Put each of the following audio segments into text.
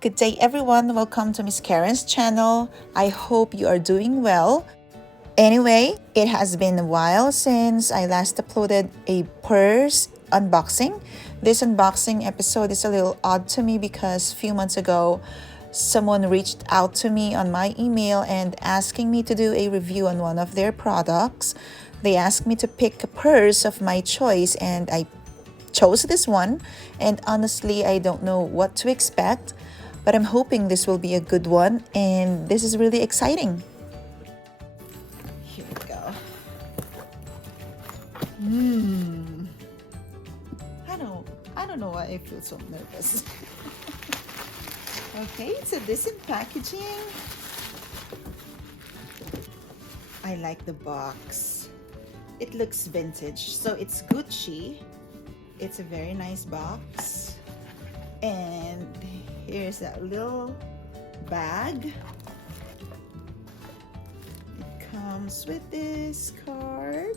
Good day everyone, welcome to Miss Karen's channel. I hope you are doing well. Anyway, it has been a while since I last uploaded a purse unboxing. This unboxing episode is a little odd to me because a few months ago, someone reached out to me on my email and asking me to do a review on one of their products. They asked me to pick a purse of my choice and I chose this one, and honestly I don't know what to expect, but I'm hoping this will be a good one and this is really exciting. Here we go. I don't know why I feel so nervous. Okay, so this in packaging. I like the box. It looks vintage, so it's Gucci. It's a very nice box. And here's that little bag. It comes with this card.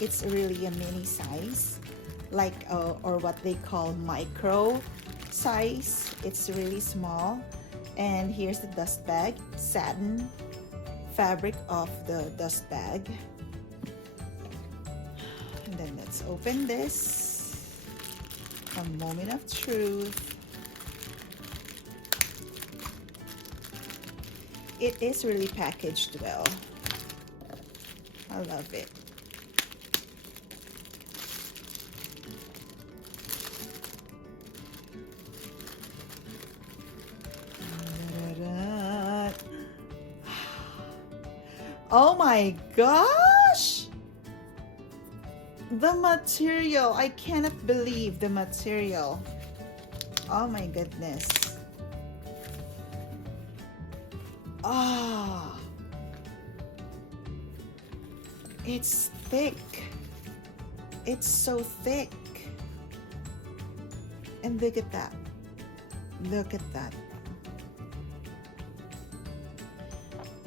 It's really a mini size, like or what they call micro size. It's really small. And here's the dust bag, satin fabric of the dust bag. And then let's open this. A moment of truth. It is really packaged well. I love it. Oh my gosh! The material, I cannot believe the material. Oh my goodness. Ah, it's thick. It's so thick. And look at that. Look at that.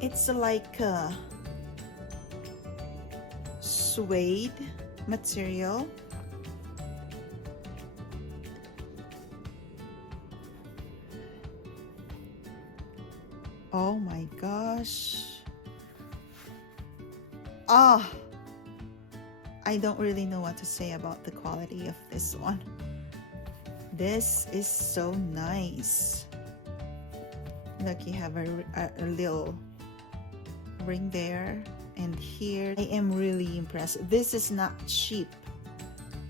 It's like a suede material. Oh my gosh. I don't really know what to say about the quality of this one. This is so nice. Look, you have a little ring there, and here. I am really impressed. This is not cheap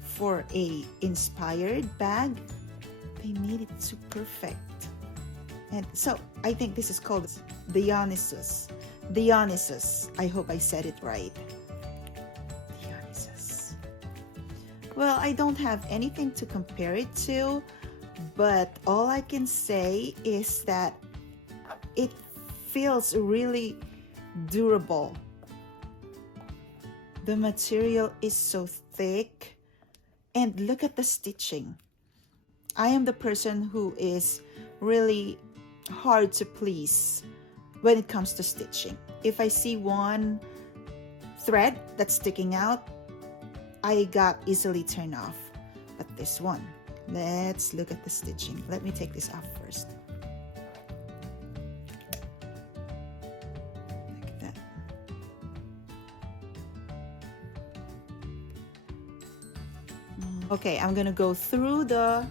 for a inspired bag. They made it so perfect. And so I think this is called Dionysus. Dionysus. I hope I said it right. Dionysus. Well, I don't have anything to compare it to, but all I can say is that it feels really durable. The material is so thick, and look at the stitching. I am the person who is really hard to please when it comes to stitching. If I see one thread that's sticking out, I got easily turned off. But this one, let's look at the stitching. Let me take this off first. Like that. Okay, I'm gonna go through the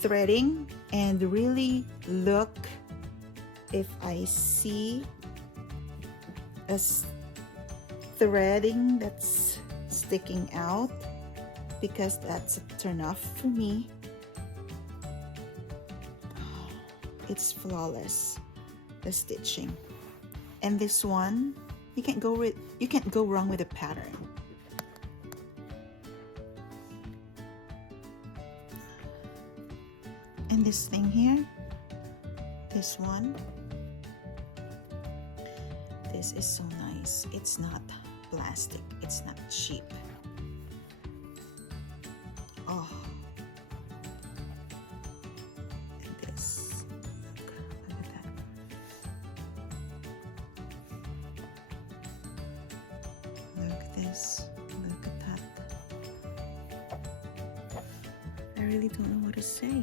threading and really look if I see a threading that's sticking out, because that's a turn off for me. It's flawless, the stitching. And this one, you can't go wrong with the pattern. And this thing here, this one, this is so nice. It's not plastic, it's not cheap. Oh, and this, look at that. Look at this, look at that. I really don't know what to say.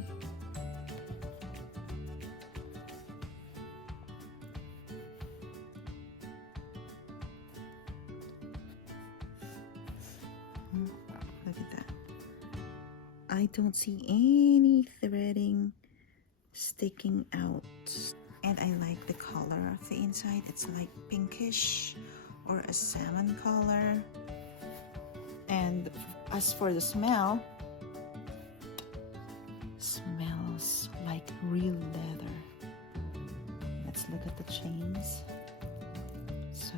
Look at that. I don't see any threading sticking out. And I like the color of the inside. It's like pinkish or a salmon color. And as for the smell, smells like real leather. Let's look at the chains. So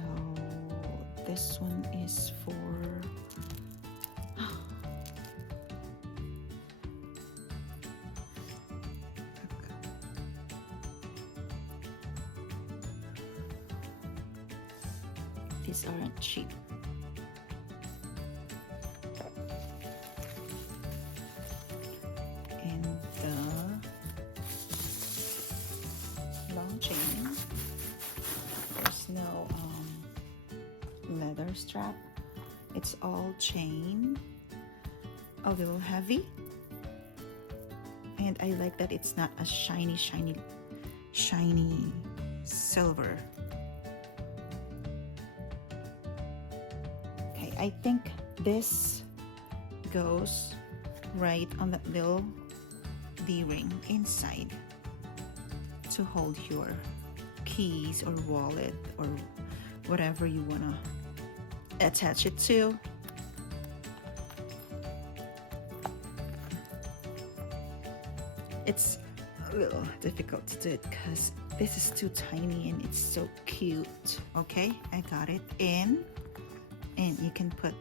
this one is for these aren't cheap. And the long chain, there's no leather strap. It's all chain, a little heavy. And I like that it's not a shiny silver. Okay, I think this goes right on that little D-ring inside to hold your keys or wallet or whatever you want to attach it to. It's a little difficult to do it because this is too tiny and it's so cute. Okay, I got it in, and you can put,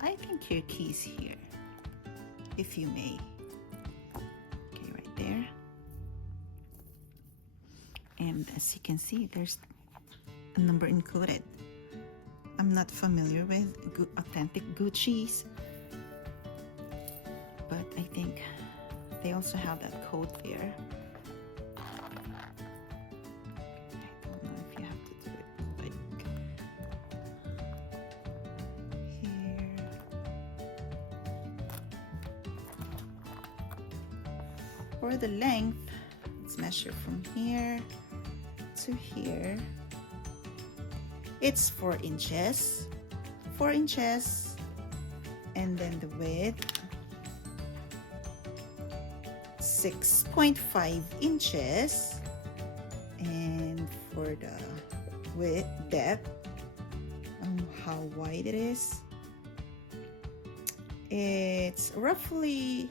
I think, your keys here if you may. Okay, right there. And as you can see, there's a number encoded. I'm not familiar with authentic Gucci's, but I think they also have that code there. I don't know if you have to do it like here. For the length, let's measure from here to here. It's 4 inches, 4 inches, and then the width 6.5 inches, and for the width depth, how wide it is, it's roughly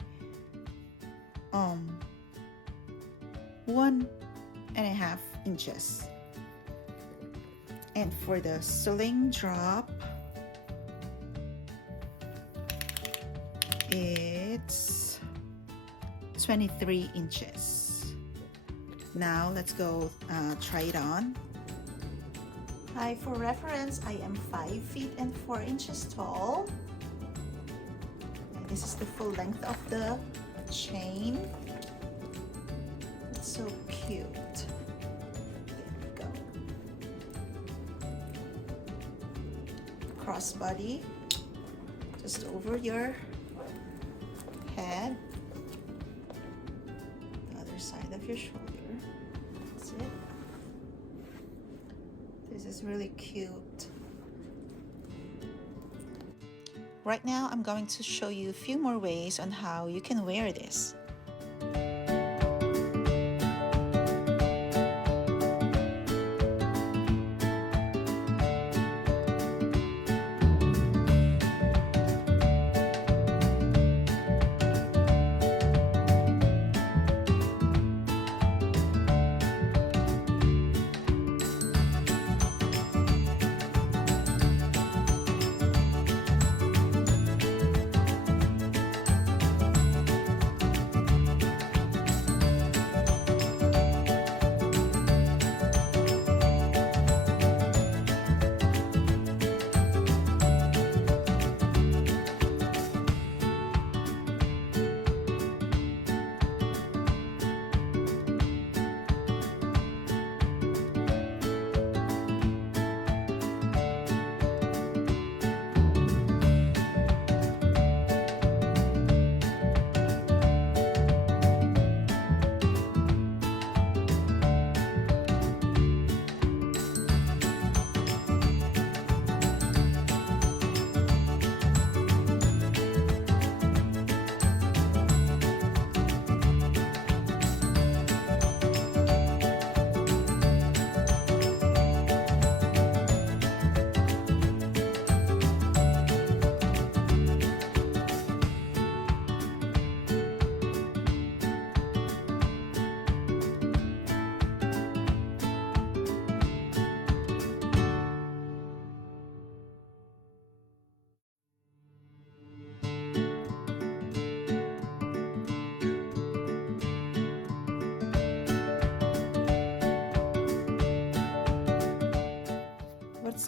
1.5 inches. And for the sling drop, it's 23 inches. Now let's go try it on. Hi, for reference, I am 5 feet and 4 inches tall. And this is the full length of the chain. It's so cute. Crossbody just over your head, the other side of your shoulder. That's it. This is really cute. Right now I'm going to show you a few more ways on how you can wear this.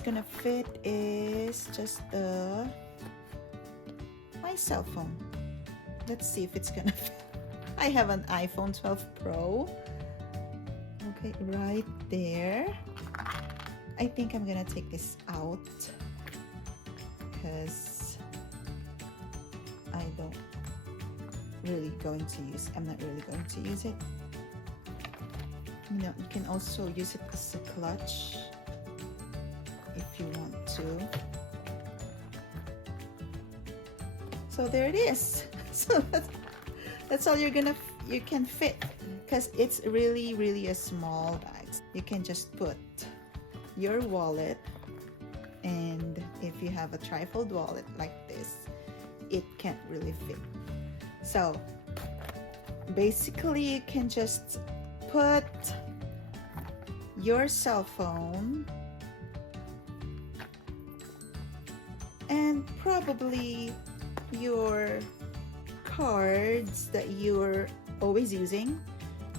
gonna fit is just my cell phone. Let's see if it's gonna fit. I have an iPhone 12 Pro. Okay, right there. I think I'm gonna take this out because I'm not really going to use it. You know, you can also use it as a clutch if you want to. So there it is. So that's all you can fit, because it's really a small bag. You can just put your wallet, and if you have a trifold wallet like this, it can't really fit. So basically you can just put your cell phone and probably your cards that you're always using,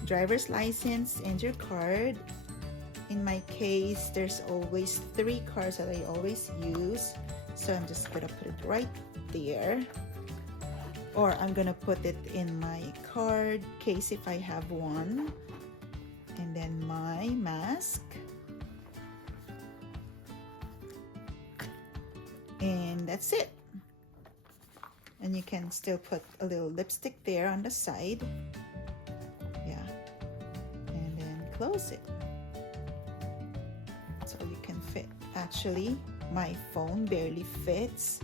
driver's license and your card. In my case, there's always 3 cards that I always use, so I'm just gonna put it right there, or I'm gonna put it in my card case if I have one, and then my mask, and that's it. And you can still put a little lipstick there on the side, yeah, and then close it. So you can fit. Actually, my phone barely fits,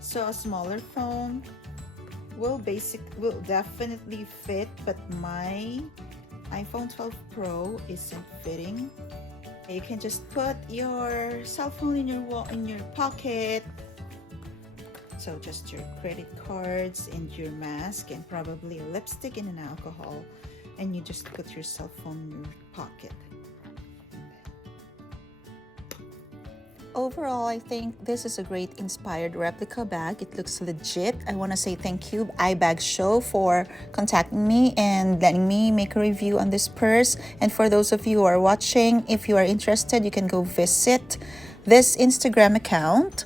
so a smaller phone will definitely fit, but my iPhone 12 Pro isn't fitting. You can just put your cell phone in your pocket. So just your credit cards and your mask and probably a lipstick and an alcohol, and you just put your cell phone in your pocket. Overall, I think this is a great inspired replica bag. It looks legit. I want to say thank you, iBag Show, for contacting me and letting me make a review on this purse. And for those of you who are watching, if you are interested, you can go visit this Instagram account.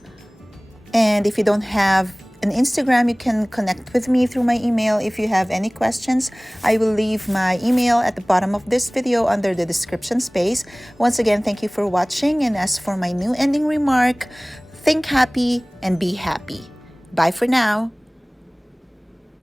And if you don't have an Instagram, you can connect with me through my email. If you have any questions, I will leave my email at the bottom of this video under the description space. Once again, thank you for watching. And as for my new ending remark, think happy and be happy. Bye for now.